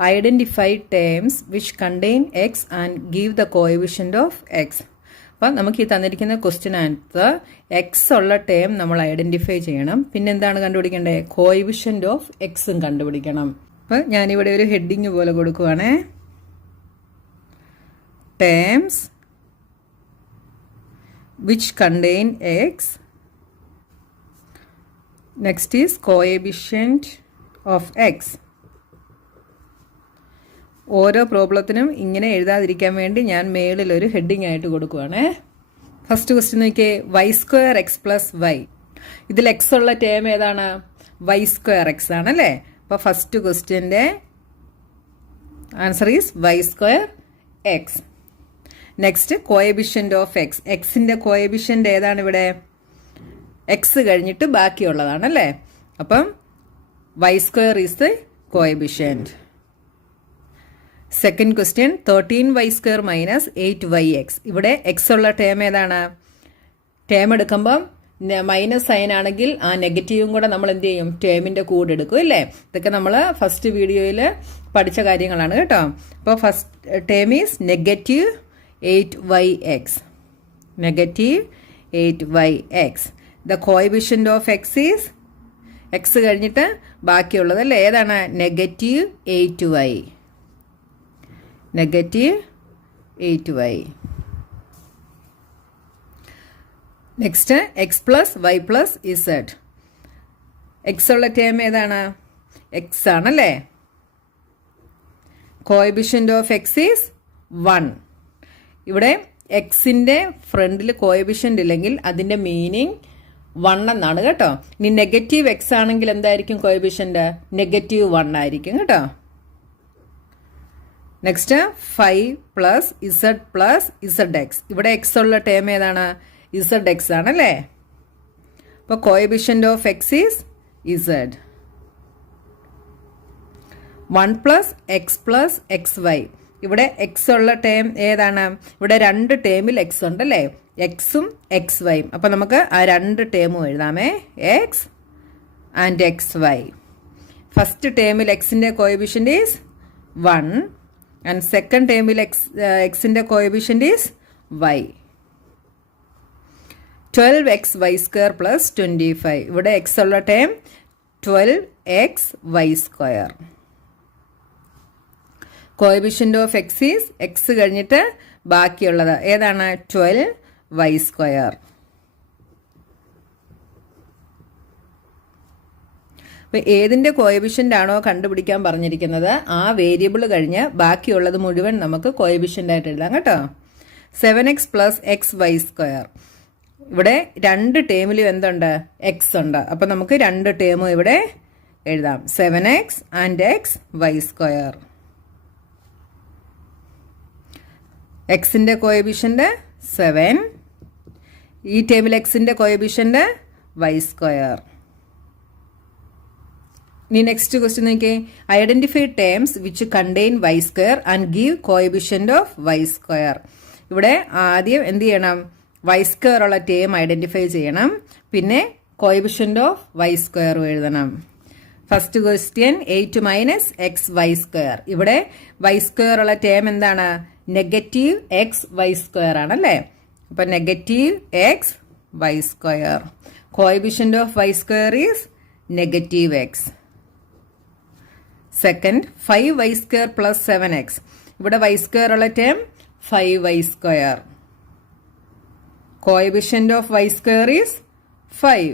Identify terms which contain x and give the coefficient of x. അപ്പം നമുക്ക് ഈ തന്നിരിക്കുന്ന ക്വസ്റ്റ്യനകത്ത് എക്സ് ഉള്ള ടേം നമ്മൾ ഐഡൻറ്റിഫൈ ചെയ്യണം. പിന്നെ എന്താണ് കണ്ടുപിടിക്കേണ്ടത്? കോഎഫിഷ്യൻ്റ് ഓഫ് എക്സും കണ്ടുപിടിക്കണം. അപ്പം ഞാനിവിടെ ഒരു ഹെഡിങ് പോലെ കൊടുക്കുവാണേ. Terms which contain x. Next is coefficient of x. ഓരോ പ്രോബ്ലത്തിനും ഇങ്ങനെ എഴുതാതിരിക്കാൻ വേണ്ടി ഞാൻ മേളിലൊരു ഹെഡിങ് ആയിട്ട് കൊടുക്കുവാണേ. ഫസ്റ്റ് ക്വസ്റ്റ്യൻ നോക്കിയേ, y square x plus y. ഇതിൽ എക്സ് ഉള്ള ടേം ഏതാണ്? വൈ സ്ക്വയർ എക്സ് ആണല്ലേ. അപ്പോൾ ഫസ്റ്റ് ക്വസ്റ്റ്യൻ്റെ answer is y square x. Next coefficient of x. എക്സിൻ്റെ കോഎഫിഷ്യൻ്റ് ഏതാണ് ഇവിടെ? എക്സ് കഴിഞ്ഞിട്ട് ബാക്കിയുള്ളതാണല്ലേ. അപ്പം y square is the coefficient. Second question, 13y square minus 8yx. ഇവിടെ എക്സ് ഉള്ള ടേം ഏതാണ്? ടേം എടുക്കുമ്പം മൈനസ് സൈൻ ആണെങ്കിൽ ആ നെഗറ്റീവും കൂടെ നമ്മൾ എന്ത് ചെയ്യും? ടേമിൻ്റെ കൂടെ എടുക്കും അല്ലേ. ഇതൊക്കെ നമ്മൾ ഫസ്റ്റ് വീഡിയോയിൽ പഠിച്ച കാര്യങ്ങളാണ് കേട്ടോ. അപ്പോൾ first term is negative 8yx. Negative 8yx. The coefficient of x is, x കഴിഞ്ഞിട്ട് ബാക്കിയുള്ളത് അല്ലേ, ഏതാണ്? Negative 8y. Negative 8y. Next x plus y plus z. X ഉള്ള ടേം ഏതാണ്? എക്സ് ആണല്ലേ. Coefficient of x is 1. ഇവിടെ എക്സിൻ്റെ ഫ്രണ്ടിൽ കോഎഫിഷ്യൻ്റ് ഇല്ലെങ്കിൽ അതിൻ്റെ മീനിങ് 1 എന്നാണ് കേട്ടോ. ഇനി നെഗറ്റീവ് എക്സ് ആണെങ്കിൽ എന്തായിരിക്കും കോഎഫിഷ്യൻ്റ്? നെഗറ്റീവ് 1 ആയിരിക്കും കേട്ടോ. Next 5 plus z plus z x. ഇവിടെ എക്സ് ഉള്ള ടേം ഏതാണ്? ഇസഡ് എക്സ് ആണല്ലേ. അപ്പോൾ coefficient of x is z. 1 plus x plus x y. ഇവിടെ എക്സ് ഉള്ള ടേം ഏതാണ്? ഇവിടെ രണ്ട് ടേമിൽ എക്സ് ഉണ്ടല്ലേ, എക്സും എക്സ് വൈയും. അപ്പോൾ നമുക്ക് ആ രണ്ട് ടേമും എഴുതാമേ, x and x y. First ടേമിൽ എക്സിൻ്റെ coefficient is 1 and second termil xന്റെ coefficient is y. 12x y square plus 25. ഇവിടെ x ഉള്ള term 12x y square. coefficient of x is x കഴിഞ്ഞിട്ട് ബാക്കിയുള്ളത് ഏതാണ്? 12y square. അപ്പോൾ ഏതിൻ്റെ കോഎഫിഷ്യൻ്റ് ആണോ കണ്ടുപിടിക്കാൻ പറഞ്ഞിരിക്കുന്നത് ആ വേരിയബിൾ കഴിഞ്ഞ് ബാക്കിയുള്ളത് മുഴുവൻ നമുക്ക് കോഎഫിഷ്യൻ്റ് ആയിട്ട് എഴുതാം കേട്ടോ. 7x plus x y square. ഇവിടെ രണ്ട് ടേമിലും എന്തുണ്ട്? എക്സ് ഉണ്ട്. അപ്പോൾ നമുക്ക് രണ്ട് ടേമും ഇവിടെ എഴുതാം, 7x and x y square. എക്സിൻ്റെ കോഎഫിഷ്യൻ്റ് 7, ഈ ടേമിൽ എക്സിൻ്റെ കോഎഫിഷ്യൻ്റ് വൈ സ്ക്വയർ. ഇനി നെക്സ്റ്റ് ക്വസ്റ്റ്യൻ നോക്കിയേ, identify terms which contain y square and give coefficient of y square. ഇവിടെ ആദ്യം എന്ത് ചെയ്യണം? വൈ സ്ക്വയർ ഉള്ള ടേം ഐഡൻറ്റിഫൈ ചെയ്യണം, പിന്നെ കോഎഫിഷ്യൻ്റ് ഓഫ് വൈ സ്ക്വയർ എഴുതണം. First question 8 minus x y square. ഇവിടെ വൈ സ്ക്വയർ ഉള്ള ടേം എന്താണ്? നെഗറ്റീവ് എക്സ് വൈ സ്ക്വയർ ആണല്ലേ. അപ്പം negative x y square. Coefficient of y square is negative x. Second 5y square plus 7x. ഇവിടെ y square ഉള്ള term 5y square. Coefficient of y square is 5.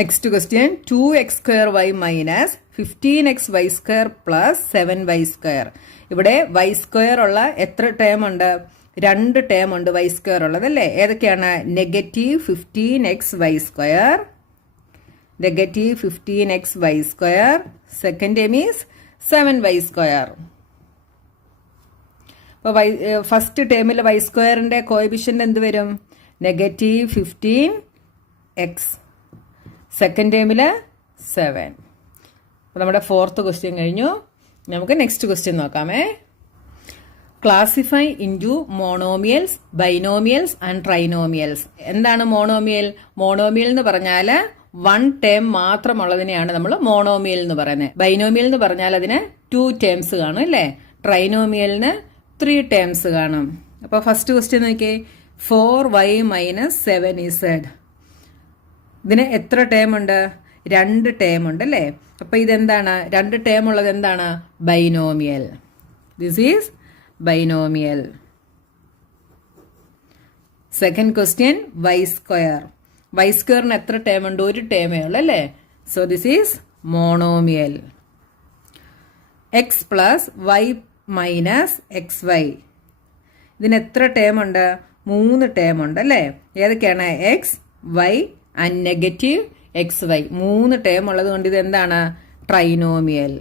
Next question 2x square y minus 15xy square plus 7y square. ഇവിടെ y square ഉള്ള എത്ര term ഉണ്ട്? രണ്ട് term ഉണ്ട് Y square ഉള്ളതല്ലേ. ഏതൊക്കെയാണ്? Negative 15xy square, negative 15xy square. Second term is 7y square. അപ്പോൾ first ടേമിൽ വൈ സ്ക്വയറിൻ്റെ കോഎഫിഷ്യൻ്റ് എന്ത് വരും? Negative 15x. സെക്കൻഡ് ടേമിൽ 7. അപ്പോൾ നമ്മുടെ ഫോർത്ത് ക്വസ്റ്റ്യൻ കഴിഞ്ഞു. നമുക്ക് നെക്സ്റ്റ് ക്വസ്റ്റ്യൻ നോക്കാമേ. Classify into monomials, binomials and trinomials. എന്താണ് മോണോമിയൽ? മോണോമിയൽ എന്ന് പറഞ്ഞാൽ വൺ ടേം മാത്രമുള്ളതിനെയാണ് നമ്മൾ മോണോമിയൽ എന്ന് പറയുന്നത്. ബൈനോമിയൽ എന്ന് പറഞ്ഞാൽ അതിന് 2 ടേംസ് കാണും അല്ലേ? ട്രൈനോമിയലിന് 3 ടേംസ് കാണും. അപ്പോൾ ഫസ്റ്റ് ക്വസ്റ്റ്യൻ നോക്കിയേ, 4y - 7z. ഇതിന് എത്ര ടേം ഉണ്ട്? 2 ടേം ഉണ്ട് അല്ലേ? അപ്പോൾ ഇതെന്താണ്? 2 ടേം ഉള്ളത് എന്താണ്? Binomial. This is binomial. Second question, y square. y സ്ക്വയറിന് എത്ര ടേം ഉണ്ട്? 1 ടേമേ ഉള്ളൂ അല്ലേ? So this is monomial. x + y - xy. ഇതിന് എത്ര ടേം ഉണ്ട്? 3 ടേം ഉണ്ട് അല്ലേ? ഏതൊക്കെയാണ്? x, y and negative xy. 3 term ഉള്ളത് കൊണ്ട് ഇത് എന്താണ്? ട്രൈനോമിയൽ.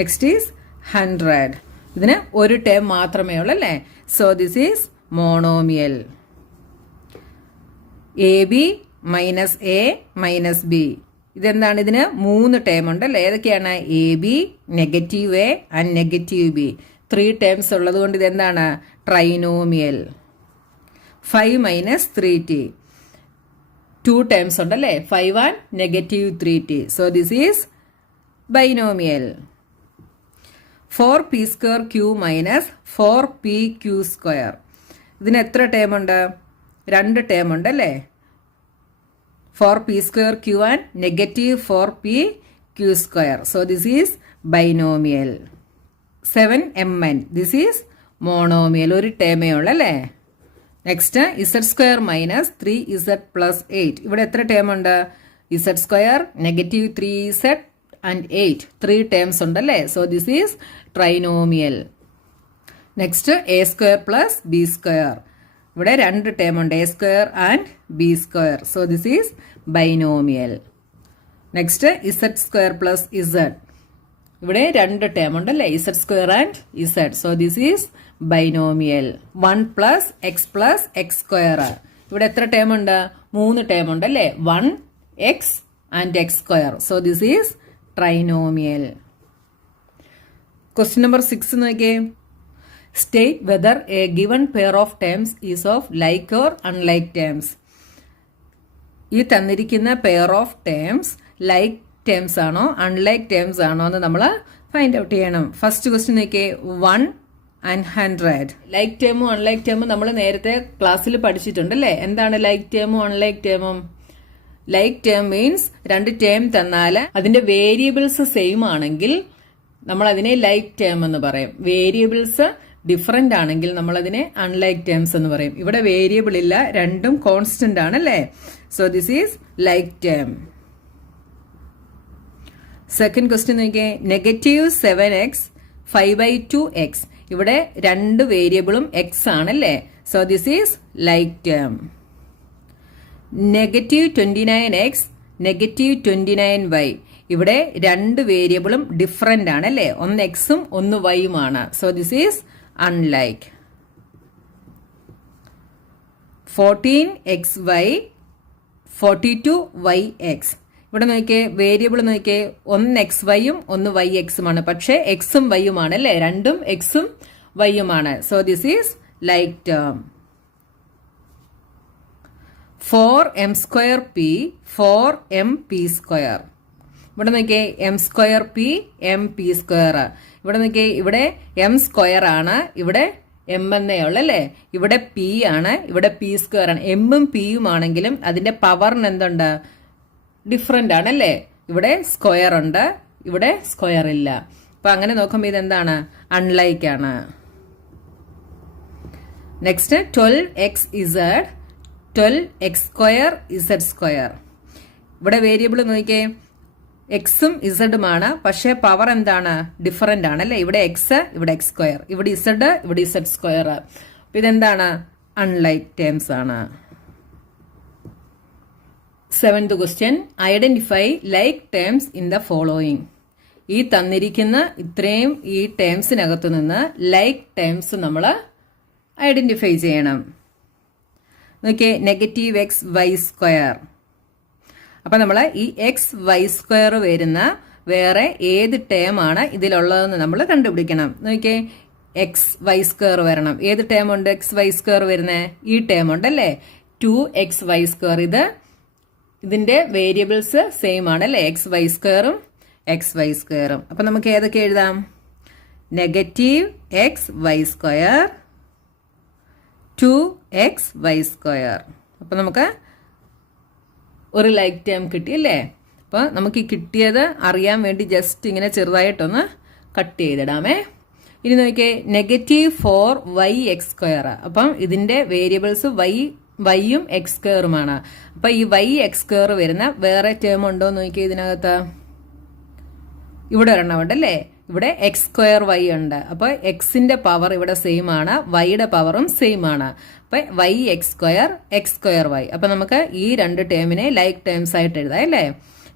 Next is 100. ഇതിന് 1 ടേം മാത്രമേ ഉള്ളൂ അല്ലേ? So this is monomial. AB - A - B. ഇതെന്താണ്? ഇതിന് 3 ടേം ഉണ്ട് അല്ലേ? ഏതൊക്കെയാണ്? AB, negative A and negative B. 3 terms ഉള്ളത് കൊണ്ട് ഇതെന്താണ്? ട്രൈനോമിയൽ. 5 - 3t. 2 ടേംസ് ഉണ്ടല്ലേ? 5 and negative 3t. So this is binomial. 4p² q - 4pq². ഇതിന് എത്ര ടേം ഉണ്ട്? 2 ടേം ഉണ്ട് അല്ലേ? 4p² q and negative 4pq². So this is binomial. 7mn. This is monomial. 1 ടേമേ ഉള്ളൂ അല്ലേ? Next, z² - 3z + 8. ഇവിടെ എത്ര ടേം ഉണ്ട്? z², negative 3z and 8. 3 terms ഉണ്ടല്ലേ? So this is trinomial. Next, a² + b². ഇവിടെ 2 ടേം ഉണ്ട്, a² and b². So this is binomial. Next, z² + z. ഇവിടെ 2 term ഉണ്ടല്ലേ? z² and z. So this is binomial. 1 + x + x². ഇവിടെ എത്ര term ഉണ്ട്? 3 term ഉണ്ട് അല്ലേ? 1, x and x². So this is trinomial. Question number 6 നോക്കിയേ. State whether a given pair of terms is of like or unlike terms. ഈ തന്നിരിക്കുന്ന pair of terms like terms ആണോ unlike terms ആണോ എന്ന് നമ്മൾ ഫൈൻഡ് ഔട്ട് ചെയ്യണം. First question നോക്കിയേ, 1 and 100. Like ടേമും അൺലൈക്ക് ടേമും നമ്മൾ നേരത്തെ ക്ലാസ്സിൽ പഠിച്ചിട്ടുണ്ട് അല്ലേ? എന്താണ് ലൈക്ക് ടേമും അൺലൈക്ക് ടേമും? ലൈക്ക് ടേം മീൻസ് 2 ടേം തന്നാൽ അതിന്റെ വേരിയബിൾസ് സെയിം ആണെങ്കിൽ നമ്മൾ അതിനെ ലൈക്ക് ടേം എന്ന് പറയും. വേരിയബിൾസ് ഡിഫറെന്റ് ആണെങ്കിൽ നമ്മൾ അതിനെ അൺലൈക്ക് ടേംസ് എന്ന് പറയും. ഇവിടെ വേരിയബിൾ ഇല്ല, രണ്ടും കോൺസ്റ്റന്റ് ആണ് അല്ലേ? So this is like term. Second question നോക്കിയേ, നെഗറ്റീവ് 7x 5/2x. ഇവിടെ 2 വേരിയബിളും x ആണല്ലേ? So this is like term. Negative 29x negative 29y. ഇവിടെ 2 വേരിയബിളും ഡിഫറെന്റ് ആണ് അല്ലേ? ഒന്ന് എക്സും ഒന്ന് വൈയുമാണ്. So this is unlike. 14xy 42yx. ഇവിടെ നോക്കിയേ, വേരിയബിൾ നോക്കിയേ, ഒന്ന് എക്സ് വൈയും ഒന്ന് വൈ എക്സുമാണ്. പക്ഷേ എക്സും വൈയുമാണ് അല്ലേ? രണ്ടും എക്സും വൈയുമാണ്. So this is like term. 4m² p 4mp². ഇവിടെ നോക്കിയേ, m² p mp². ഇവിടെ നോക്കിയേ, ഇവിടെ m² ആണ്, ഇവിടെ m എന്നേ ഉള്ളു അല്ലേ? ഇവിടെ p ആണ്, ഇവിടെ p² ആണ്. എമ്മും പിയും ആണെങ്കിലും അതിന്റെ പവറിന് എന്തുണ്ട്? ഡിഫറെന്റ് ആണ് അല്ലേ? ഇവിടെ സ്ക്വയർ ഉണ്ട്, ഇവിടെ സ്ക്വയർ ഇല്ല. അപ്പൊ അങ്ങനെ നോക്കുമ്പോൾ ഇതെന്താണ്? അൺലൈക്ക് ആണ്. Next, 12xz 12x² z². ഇവിടെ വേരിയബിൾ നോക്കിയേ, എക്സും ഇസഡുമാണ്, പക്ഷേ പവർ എന്താണ്? ഡിഫറെന്റ് ആണ് അല്ലേ? ഇവിടെ എക്സ്, ഇവിടെ x², ഇവിടെ ഇസഡ്, ഇവിടെ z². അപ്പൊ ഇതെന്താണ്? അൺലൈക്ക് ടേംസ് ആണ്. 7th question, identify like terms in the following. ഈ തന്നിരിക്കുന്ന ഇത്രയും ഈ ടേംസിനകത്തു നിന്ന് ലൈക്ക് ടേംസ് നമ്മൾ ഐഡന്റിഫൈ ചെയ്യണം. നോക്കിയേ, നെഗറ്റീവ് x(y²). അപ്പൊ നമ്മൾ ഈ x(y²) വരുന്ന വേറെ ഏത് ടേം ആണ് ഇതിലുള്ളതെന്ന് നമ്മൾ കണ്ടുപിടിക്കണം. നോക്കിയേ, എക്സ് വൈ സ്ക്വയർ വരണം. ഏത് ടേം ഉണ്ട് എക്സ് വൈ സ്ക്വയർ വരുന്നത്? ഈ ടേം ഉണ്ടല്ലേ, 2xy². ഇതിന്റെ വേരിയബിൾസ് സെയിം ആണല്ലേ, എക്സ് വൈ സ്ക്വയറും എക്സ് വൈ സ്ക്വയറും. അപ്പം നമുക്ക് ഏതൊക്കെ എഴുതാം? -xy², 2xy². അപ്പം നമുക്ക് ഒരു ലൈക്ക് ടേം കിട്ടിയല്ലേ. അപ്പോൾ നമുക്ക് ഈ കിട്ടിയത് അറിയാൻ വേണ്ടി ജസ്റ്റ് ഇങ്ങനെ ചെറുതായിട്ടൊന്ന് കട്ട് ചെയ്തിടാമേ. ഇനി നോക്കിയേ, -4yx². അപ്പം ഇതിന്റെ വേരിയബിൾസ് വൈയും എക്സ് സ്ക്വയറുമാണ്. അപ്പൊ ഈ y(x²) വരുന്ന വേറെ ടേം ഉണ്ടോ എന്ന് നോക്കിയാൽ ഇതിനകത്ത് ഇവിടെ ഒരെണ്ണം ഉണ്ടല്ലേ, ഇവിടെ x²y ഉണ്ട്. അപ്പൊ എക്സിന്റെ പവർ ഇവിടെ സെയിം ആണ്, വൈയുടെ പവറും സെയിം ആണ്. അപ്പൊ y(x²) x²y. അപ്പൊ നമുക്ക് ഈ രണ്ട് ടേമിനെ ലൈക്ക് ടേംസ് ആയിട്ട് എഴുതാം അല്ലേ.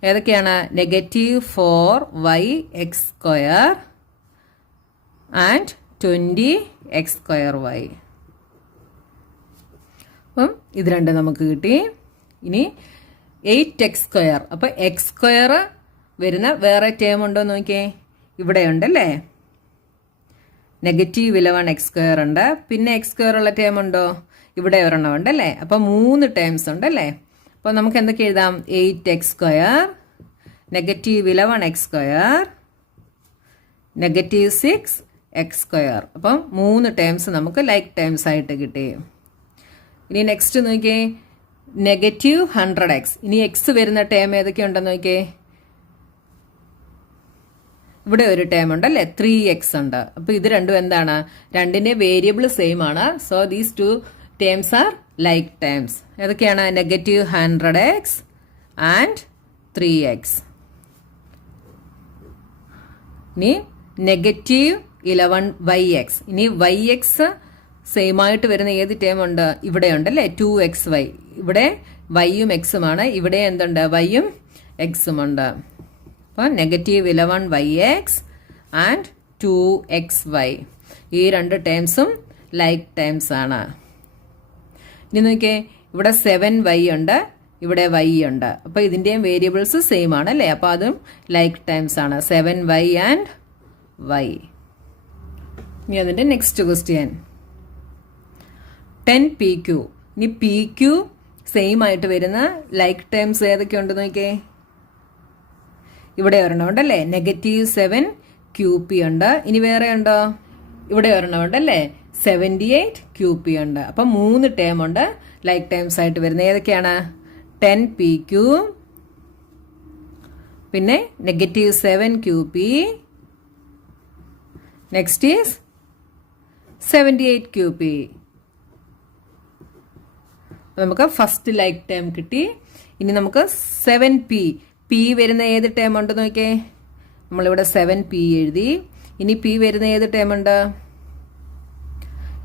ഏതൊക്കെയാണ്? -4yx² and 20x²y. അപ്പം ഇത് രണ്ട് നമുക്ക് കിട്ടി. ഇനി 8x². അപ്പൊ x² വരുന്ന വേറെ ടേം ഉണ്ടോ നോക്കിയേ, ഇവിടെ ഉണ്ടല്ലേ, -11x² ഉണ്ട്. പിന്നെ x² ഉള്ള ടേം ഉണ്ടോ? ഇവിടെ ഒരെണ്ണം ഉണ്ടല്ലേ. അപ്പൊ 3 ടേംസ് ഉണ്ടല്ലേ. അപ്പൊ നമുക്ക് എന്തൊക്കെ എഴുതാം? 8x², -11x², -6x². അപ്പം 3 ടേംസ് നമുക്ക് ലൈക്ക് ടേംസ് ആയിട്ട് കിട്ടി. ഇനി നെക്സ്റ്റ് നോക്കിയേ, -100x. ഇനി എക്സ് വരുന്ന ടേം ഏതൊക്കെയുണ്ടെന്ന് നോക്കിയേ, ഇവിടെ ഒരു ടേം ഉണ്ടല്ലേ, 3x ഉണ്ട്. അപ്പൊ ഇത് രണ്ടും എന്താണ്? രണ്ടിന്റെ വേരിയബിൾ സെയിം ആണ്. So these 2 terms are like terms. ഏതൊക്കെയാണ്? -100x and 3x. ഇനി -11yx. ഇനി yx സെയിം ആയിട്ട് വരുന്ന ഏത് ടേം ഉണ്ട്? ഇവിടെ ഉണ്ടല്ലേ, 2xy. ഇവിടെ വൈയും എക്സുമാണ്, ഇവിടെ എന്തുണ്ട്? വൈയും എക്സും ഉണ്ട്. അപ്പം -11yx ആൻഡ് 2xy. ഈ രണ്ട് ടേംസും ലൈക്ക് ടേംസ് ആണ്. ഇനി നോക്കിയേ, ഇവിടെ 7y ഉണ്ട്, ഇവിടെ y ഉണ്ട്. അപ്പൊ ഇതിന്റെയും വേരിയബിൾസ് സെയിം ആണ് അല്ലേ. അപ്പൊ അതും ലൈക്ക് ടേംസ് ആണ്, 7y ആൻഡ് y. ഇനി അതിന്റെ നെക്സ്റ്റ് ക്വസ്റ്റ്യൻ, 10pq. ഇനി pq സെയിം ആയിട്ട് വരുന്ന ലൈക്ക് ടേംസ് ഏതൊക്കെ ഉണ്ട് നോക്കിയേ, ഇവിടെ ഒരെണ്ണം ഉണ്ടല്ലേ, -7qp ഉണ്ട്. ഇനി വേറെ ഉണ്ടോ? ഇവിടെ ഒരെണ്ണം ഉണ്ടല്ലേ, 78qp ഉണ്ട്. അപ്പൊ 3 ടേം ഉണ്ട് ലൈക്ക് ടേംസ് ആയിട്ട് വരുന്നത്. ഏതൊക്കെയാണ്? 10pq, പിന്നെ -7qp, നെക്സ്റ്റ് ഈസ് 78qp. നമുക്ക് ഫസ്റ്റ് ലൈക്ക് ടേം കിട്ടി. ഇനി നമുക്ക് 7p. p വരുന്ന ഏത് ടേം ഉണ്ട് നോക്കിയേ, നമ്മളിവിടെ 7p എഴുതി. ഇനി p വരുന്ന ഏത് ടേം ഉണ്ട്?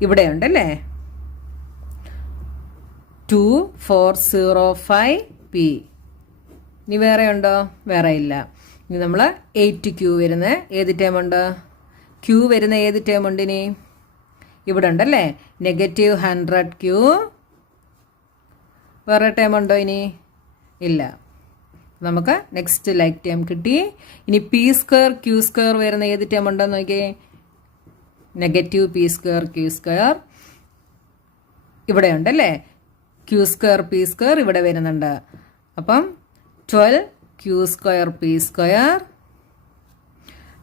ഇവിടെ ഉണ്ടല്ലേ, 2405p. ഇനി വേറെ ഉണ്ടോ? വേറെ ഇല്ല. ഇനി നമ്മൾ 8q വരുന്ന ഏത് ടേം ഉണ്ട്? q വരുന്ന ഏത് ടേം ഉണ്ട്? ഇനി ഇവിടെ ഉണ്ടല്ലേ, -100q. വേറെ ടേം ഉണ്ടോ? ഇനി ഇല്ല. നമുക്ക് നെക്സ്റ്റ് ലൈക്ക് ടേം കിട്ടി. ഇനി p² q² വരുന്ന ഏത് ടേം ഉണ്ടോന്ന് നോക്കിയേ, -p² q². ഇവിടെ ഉണ്ടല്ലേ, q² p² ഇവിടെ വരുന്നുണ്ട്. അപ്പം 12q² p².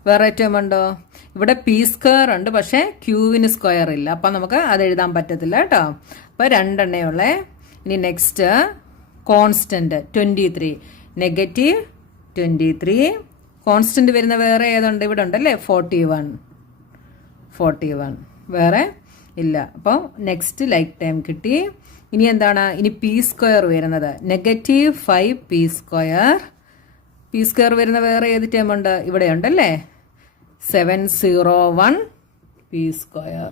വേറെ ടേം ഉണ്ടോ? ഇവിടെ p² ഉണ്ട്, പക്ഷെ qവിന് സ്ക്വയർ ഇല്ല. അപ്പം നമുക്ക് അത് എഴുതാൻ പറ്റത്തില്ല കേട്ടോ. അപ്പൊ 2 എണ്ണേ ഉള്ളേ. ഇനി നെക്സ്റ്റ് കോൺസ്റ്റന്റ് 23, -23. കോൺസ്റ്റന്റ് വരുന്ന വേറെ ഏതുണ്ട്? ഇവിടെ ഉണ്ടല്ലേ, 41. വേറെ ഇല്ല. അപ്പോൾ നെക്സ്റ്റ് ലൈക്ക് ടൈം കിട്ടി. ഇനി എന്താണ്? ഇനി p² വരുന്നത് -5p². p² വരുന്ന വേറെ ഏത് ടേം ഉണ്ട്? ഇവിടെ ഉണ്ടല്ലേ, 701p².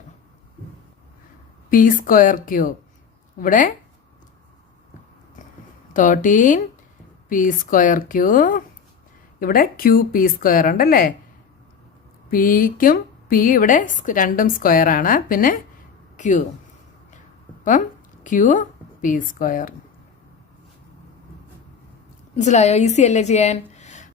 p²q ഇവിടെ 13p²q. ഇവിടെ qp² ഉണ്ടല്ലേ, pക്കും p ഇവിടെ രണ്ടും സ്ക്വയർ ആണ്, പിന്നെ q. അപ്പം qp². മനസ്സിലായോ? ഈസി അല്ലേ ചെയ്യാൻ?